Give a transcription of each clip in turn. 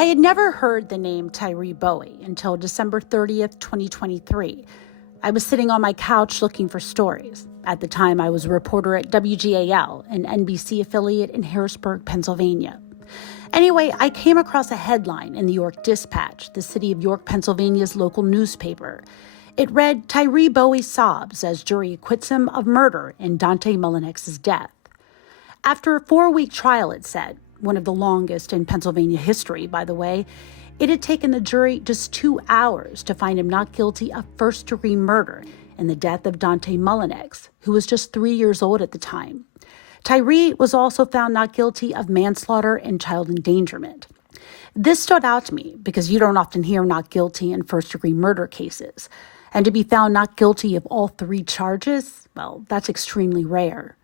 I had never heard the name Tyree Bowie until December 30th, 2023. I was sitting on my couch looking for stories. At the time, I was a reporter at WGAL, an NBC affiliate in Harrisburg, Pennsylvania. Anyway, I came across a headline in the York Dispatch, the city of York, Pennsylvania's local newspaper. It read, "Tyree Bowie sobs as jury acquits him of murder in Dante Mullinix's death." After a 4-week trial, it said, one of the longest in Pennsylvania history, by the way, it had taken the jury just 2 hours to find him not guilty of first-degree murder in the death of Dante Mullinix, who was just 3 years old at the time. Tyree was also found not guilty of manslaughter and child endangerment. This stood out to me because you don't often hear not guilty in first-degree murder cases. And to be found not guilty of all 3 charges, well, that's extremely rare.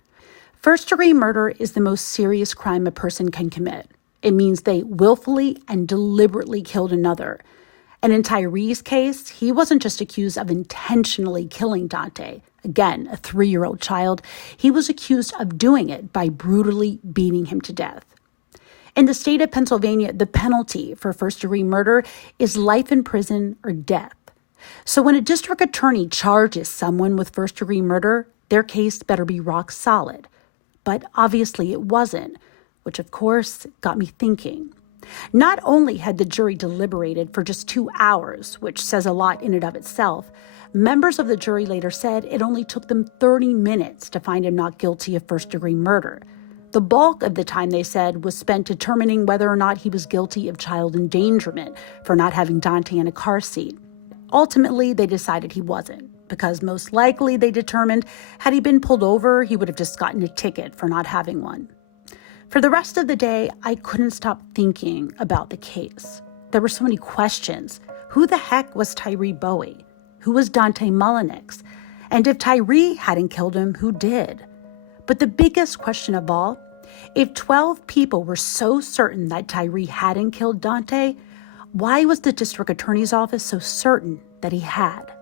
First-degree murder is the most serious crime a person can commit. It means they willfully and deliberately killed another. And in Tyree's case, he wasn't just accused of intentionally killing Dante, again, a 3-year-old child. He was accused of doing it by brutally beating him to death. In the state of Pennsylvania, the penalty for first-degree murder is life in prison or death. So when a district attorney charges someone with first-degree murder, their case better be rock solid. But obviously it wasn't, which of course got me thinking. Not only had the jury deliberated for just 2 hours, which says a lot in and of itself, members of the jury later said it only took them 30 minutes to find him not guilty of first-degree murder. The bulk of the time, they said, was spent determining whether or not he was guilty of child endangerment for not having Dante in a car seat. Ultimately, they decided he wasn't, because most likely, they determined, had he been pulled over, he would have just gotten a ticket for not having one. For the rest of the day, I couldn't stop thinking about the case. There were so many questions. Who the heck was Tyree Bowie? Who was Dante Mullinix? And if Tyree hadn't killed him, who did? But the biggest question of all, if 12 people were so certain that Tyree hadn't killed Dante, why was the district attorney's office so certain that he had?